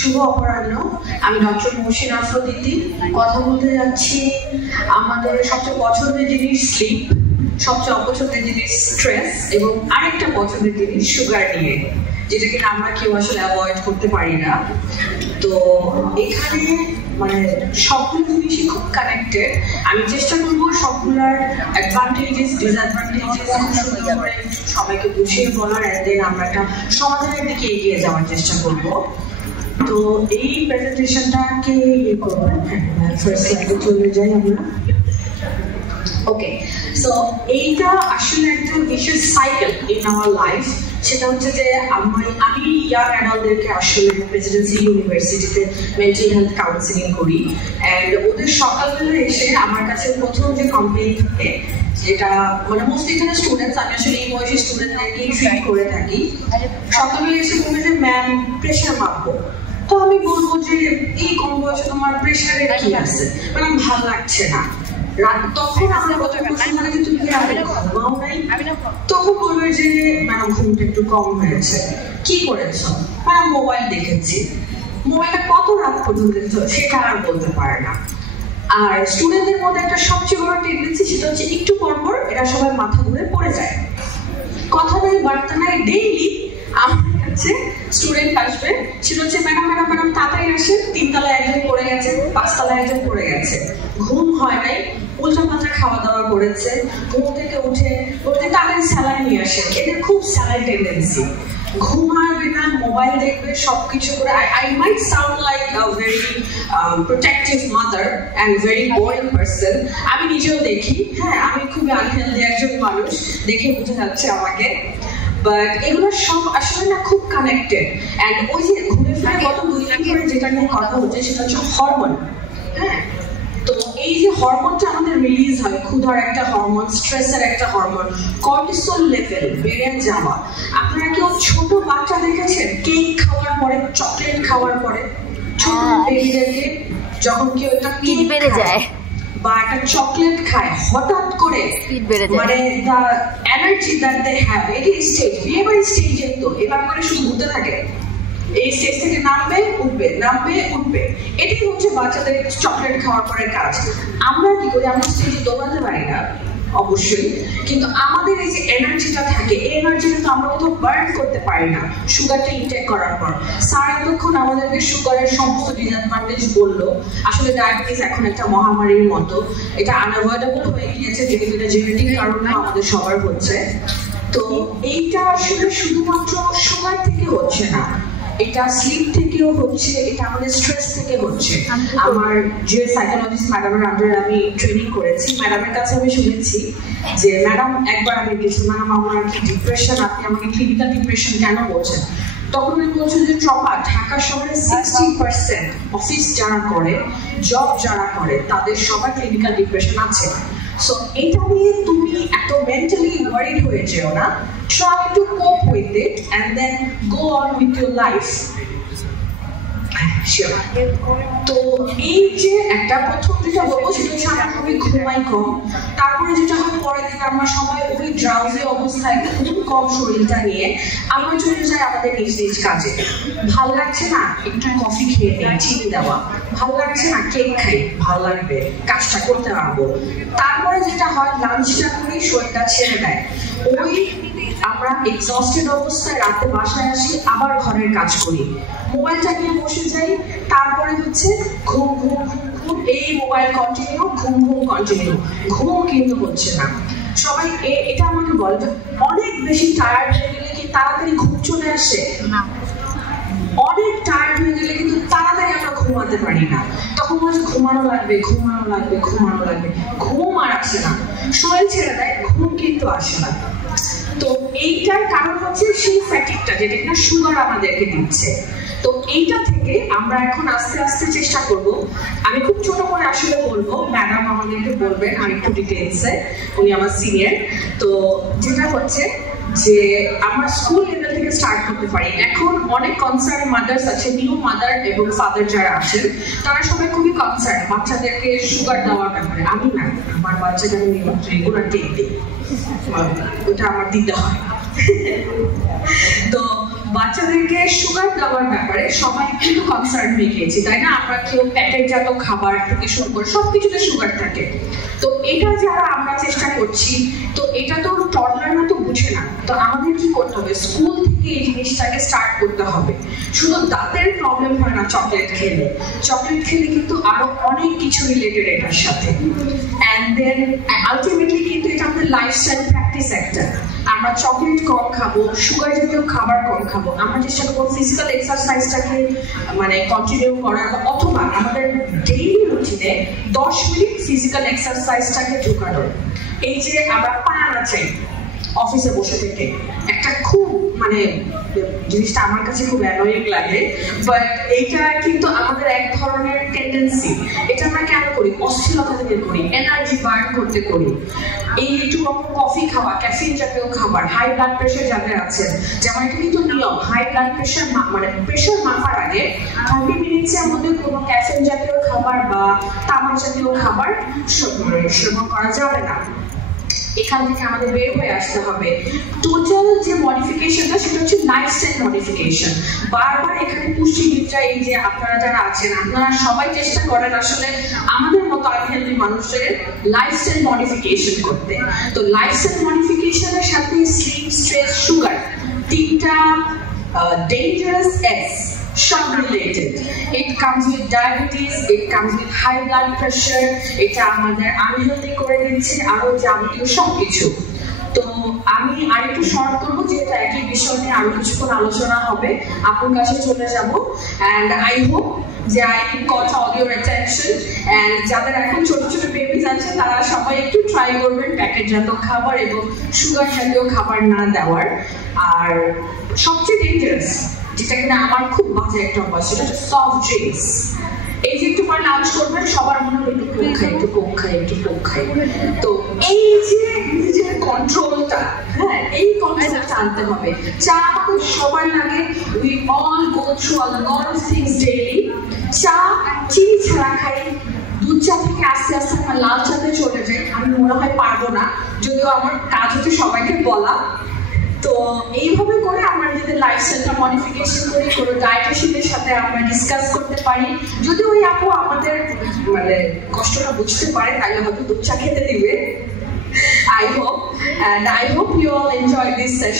শুভ অপরাহ্ন। আমি ডক্টর মহসিন আফরোদিতি। কথা বলতে যাচ্ছি আমাদের সবচেয়ে পছন্দের জিনিস স্লিপ, সবচেয়ে অপছন্দের জিনিস স্ট্রেস এবং আরেকটা পছন্দের জিনিস সুগার নিয়ে, যেটাকে আমরা কেউ আসলে অ্যাভয়েড করতে পারি না। তো এখানে মানে সবগুলো জিনিসই খুব কানেক্টেড। আমি চেষ্টা করবো সবগুলোর অ্যাডভান্টেজেস ডিসঅ্যাডভান্টেজেস খুব সুন্দর করে সবাইকে বুঝিয়ে বলার, এন্ড দেন আমরা একটা সমাধানের দিকে এগিয়ে যাওয়ার চেষ্টা করব। তো এই প্রেজেন্টেশনটাকে ইয়ে করবো, ফার্স্ট স্লাইডে চলে যাই আমরা। ওকে, সো এইটা আসলে একটা বিশেষ সাইকেল ইন আওয়ার লাইফ। সেটা হচ্ছে যে আমি ইয়াং অ্যাডাল্টদেরকে আসলে প্রেসিডেন্সি ইউনিভার্সিটিতে মেন্টাল হেলথ কাউন্সিলিং করি, অ্যান্ড ওদের সকালবেলা এসে আমার কাছে প্রথম যে কমপ্লেইন থাকে, যেটা মানে মোস্টলি এখানে স্টুডেন্টস, আমি আসলে এই বয়সী স্টুডেন্টদেরকেই ট্রিট করে থাকি। সকালবেলা এসে বলবে যে ম্যাম প্রেশার মাপবো। তো আমি বলবো যে এই কম বয়সে তোমার প্রেশারের কি আছে, মানে ভালো লাগছে না। তখন আমরা কত প্রশ্ন করে যে তুমি ঘুমাও নাই, তখন বলবে যে ম্যাম ঘুমটা একটু কম হয়েছে। কি করেছ? মানে মোবাইল দেখেছি। মোবাইলটা কত রাত পর্যন্ত দেখেছো সেটা আর বলতে পারে না। আর স্টুডেন্টদের মধ্যে একটা সবচেয়ে বড় টেন্ডেন্সি, সেটা হচ্ছে একটু পর পর এরা সবাই মাথা ঘুরে পড়ে যায়। কথা নাই বার্তা নাই, ডেইলি আমার কাছে স্টুডেন্ট আসবে, সেটা হচ্ছে ম্যাডাম ম্যাডাম ম্যাডাম তাড়াতাড়ি আসে, 3 তলায় একজন পড়ে গেছে, 5 তলায় একজন পড়ে গেছে, ঘুম হয় নাই, উল্টা পাল্টা খাওয়া দাওয়া করেছে, ঘুম থেকে উঠে বলতে তাদের স্যালাইন নিয়ে আসে। এদের খুব স্যালাইন টেন্ডেন্সি, ঘুমাবে না, মোবাইল দেখবে, সবকিছু করে। I might sound like a very protective mother and very boring person. আমি নিজেও দেখি, হ্যাঁ আমি খুবই আনহেলদি একজন মানুষ, দেখে বুঝে যাচ্ছে আমাকে। বাট এগুলো সব আসলে না খুব কানেক্টেড। অ্যান্ড ওই যে ঘুরে ফিরে গত 2 দিন ধরে যেটা নিয়ে কথা হচ্ছে সেটা হচ্ছে হরমোন। হ্যাঁ, তো এই যে হরমোনটা আমাদের রিলিজ হয়, ক্ষুধার একটা হরমোন, স্ট্রেসের একটা হরমোন, কর্টিসল লেভেল বেড়ে যাওয়া। আপনারা কেউ ছোট বাচ্চা দেখেছেন কেক খাওয়ার পরে, চকলেট খাওয়ার পরে, ছোট বেবিদেরকে যখন কেউ একটা কেক বেড়ে যায় বা একটা চকলেট খায়, হঠাৎ করে মানে the energy that they have, এটি স্টেজ বিহেভিয়ার স্টেজে তো এবার করে শুধু ঘুরতে থাকে। এই স্টেজ থেকে নামবে উঠবে, নামবে উঠবে, এটাই হচ্ছে বাচ্চাদের চকলেট খাওয়ার পরে কাজ। আমরা কি করি? আমরা স্টেজে দৌড়াতে পারি না অবশ্যই, কিন্তু আমাদের এই যে এনার্জিটা থাকে, এই এনার্জিটা তো আমরা কোথাও বার্ন করতে পারি না সুগারটা ইনটেক করার পর। স্যার এতক্ষণ আমাদেরকে সুগারের সমস্ত ডিসঅ্যাডভান্টেজ বললো। আসলে ডায়াবেটিস এখন একটা মহামারীর মতো, এটা আনঅ্যাভয়েডেবল হয়ে গিয়েছে, যেহেতু এটা জেনেটিক কারণে আমাদের সবার হচ্ছে। তো এইটা আসলে শুধুমাত্র সুগার থেকে হচ্ছে না, এটা স্লিপ থেকেও হচ্ছে, এটা আমাদের স্ট্রেস থেকে হচ্ছে। আমার যে সাইকোলজিস্ট ম্যাডামের আন্ডারে আমি ট্রেনিং করেছি, ম্যাডামের কাছে আমি শুনেছি যে ম্যাডাম একবার আমি গেছি, ম্যাডাম আমার ডিপ্রেশন, আপনি আমাকে ক্লিনিক্যাল ডিপ্রেশন কেন বলছেন? তখন আমি বলছি যে ঢাকা শহরে 60% অফিস যারা করে, জব যারা করে, তাদের সবার ক্লিনিক্যাল ডিপ্রেশন আছে। সো এটা নিয়ে তুমি এত মেন্টালি ওয়ারিড হয়ে যেও না, try to cope with it and then go on with your life. তো এই যে একটা প্রথম যেটা বলবো সেটা হচ্ছে আমরা খুবই ঘুমাই কম, তারপরে যেটা হয় পরের দিন আমরা সবাই ওই ড্রাউজি অবস্থায় খুব কম শরীরটা নিয়ে আমরা চলে যাই আমাদের নিজ নিজ কাজে। ভালো লাগছে না, একটু কফি খেয়ে নিই, চিনি দেওয়া, ভালো লাগছে না, কেক খাই, ভালো লাগবে, কাজটা করতে পারবো। তারপরে যেটা হয় লাঞ্চটা করি, শরীরটা ছেড়ে দেয়, ওই আমরা এক্সস্টেড অবস্থায় রাতে বাসায় আসি, আবার ঘরের কাজ করি, মোবাইলটা নিয়ে বসে যাই, তারপরে হচ্ছে ঘুম ঘুম ঘুম ঘুম, এই মোবাইল কন্টিনিউ, ঘুম ঘুম কন্টিনিউ, ঘুম কিন্তু হচ্ছে না। সবাই এটা আমাকে বলে যে অনেক বেশি টায়ার্ড হয়ে গেলে কি তাড়াতাড়ি ঘুম চলে আসে? অনেক টায়ার্ড হয়ে গেলে কিন্তু তাড়াতাড়ি আমরা ঘুমাতে পারি না, তখন হচ্ছে ঘুমানো লাগবে ঘুমানো লাগবে ঘুমানো লাগবে, ঘুম আর আসে না, শরীর ছেড়ে দেয়, ঘুম কিন্তু আসে না। তো এইটার কারণ হচ্ছে সেই ফ্যাটিকটা যেটা কিনা সুগার আমাদেরকে দিচ্ছে। তো এইটা থেকে আমরা এখন আস্তে আস্তে চেষ্টা করব, আমি খুব ছোট করে আসলে বলবো, ম্যাডাম আমাদেরকে বলবেন আর একটু ডিটেলসে, উনি আমার সিনিয়র। তো যেটা হচ্ছে যে আমরা স্কুল লেভেল থেকে স্টার্ট করতে পারি। এখন অনেক কনসার্ন মাদার্স আছে, নিউ মাদার এবং ফাদার যারা আছেন তারা সবাই খুবই কনসার্ন বাচ্চাদেরকে সুগার দেওয়ার ব্যাপারে। আমি না, আমার বাচ্চাকে আমি রেগুলার কেক দিই, ওটা আমার দিতে হয়। তো বাচ্চাদেরকে সুগার দেওয়ার ব্যাপারে সবাই কিন্তু কনসার্ন হয়ে গেছি, তাই না? আমরা কেউ প্যাকেটজাত খাবার থেকে শুরু করে সবকিছুতে সুগার থাকে। তো এটা যারা আমরা চেষ্টা করছি, তো এটা তো টডলাররা তো বুঝে না। তো আমাদের কি করতে হবে? স্কুল থেকে এই জিনিসটাকে স্টার্ট করতে হবে। শুধু দাঁতের প্রবলেম হয় না চকলেট খেলে, চকলেট খেলে কিন্তু আরো অনেক কিছু রিলেটেড এটার সাথে। অ্যান্ড দেন আলটিমেটলি কিন্তু এটা আমাদের লাইফস্টাইল প্র্যাকটিস একটা। আমরা চকলেট কম খাবো, সুগার জাতীয় খাবার কম খাবো, আমরা চেষ্টা করবো ফিজিক্যাল এক্সারসাইজটাকে মানে কন্টিনিউ করার, অথবা আমাদের ডেইলি রুটিনে 10 মিনিট ফিজিক্যাল এক্সারসাইজটাকে ঢোকানোর। এই যে আমরা পা নাচাই অফিসে বসে থেকে, একটা খুব মানে জিনিসটা আমার কাছে খুব অ্যানোয়িং লাগে, বাট এইটা কিন্তু আমাদের এক ধরনের টেন্ডেন্সি। এটা আমরা কেন করি? অস্থিরতা থেকে করি, এনার্জি বার্ন করতে করি। এই একটু কফি খাওয়া, ক্যাফিন জাতীয় খাবার, হাই ব্লাড প্রেশার যাদের আছে, যেমন এটা কিন্তু নিয়ম, হাই ব্লাড প্রেশার মানে প্রেশার মাপার আগে 30 মিনিটসের মধ্যে কোনো ক্যাফিন জাতীয় খাবার বা তামাক জাতীয় খাবার সেবন করা যাবে না। এখান থেকে আমাদের বের হয়ে আসতে হবে। টোটাল যে মডিফিকেশনটা সেটা হচ্ছে লাইফস্টাইল মডিফিকেশন। বারবার এখানে পুষ্টিবিদরা, এই যে আপনারা যারা আছেন, আপনারা সবাই চেষ্টা করেন আসলে আমাদের মতো আনহেলদি মানুষের লাইফস্টাইল মডিফিকেশন করতে। তো লাইফস্টাইল মডিফিকেশনের সাথে স্লিপ, স্ট্রেস, সুগার, তিনটা dangerous S, সব related. It comes with diabetes, it comes with high blood pressure, এটা আমাদের আনহেলদি করে দিচ্ছে, আরো যাবতীয় সবকিছু। তো আমি আরেকটু শর্ট করবো, যেহেতু একই বিষয় নিয়ে আরো কিছুক্ষণ আলোচনা হবে। আপনার কাছে চলে যাব, and I hope যে I caught all your attention, and যাদের এখন ছোট ছোট বেবিজ আছে তারা সবাই একটু ট্রাই করবেন প্যাকেটজাত খাবার এবং সুগার জাতীয় খাবার না দেওয়ার। আর সবচেয়ে ডেঞ্জারাস যেটা কিনা আমার খুব বাজে একটা অভ্যাস, সেটা হচ্ছে সফট ড্রিঙ্কস। এই যে একটু পরে লাঞ্চ করবেন, সবার মনে হয় একটু কোক খাই, একটু কোক খাই, একটু কোক খাই। তো এই যে নিজের কন্ট্রোলটা, হ্যাঁ, এই কন্ট্রোলটা আনতে হবে। চা আমাদের সবার লাগে, we all go through a lot of things daily. চা চিনি ছাড়া খাই, দুধ চা থেকে আস্তে আস্তে আমার লাল চাতে চলে যাই। আমি মনে হয় পারবো না, যদিও আমার কাজ হচ্ছে সবাইকে বলা। তো এইভাবে করে আমরা নিজেদের লাইফস্টাইলটা মডিফিকেশন করি, কোনো ডায়েটিশিয়ানের সাথে আমরা ডিসকাস করতে পারি। যদি ওই আপু আমাদের মানে কষ্টটা বুঝতে পারে, তাহলে হয়তো দুধ চা খেতে দিবে। I hope you all enjoy this session.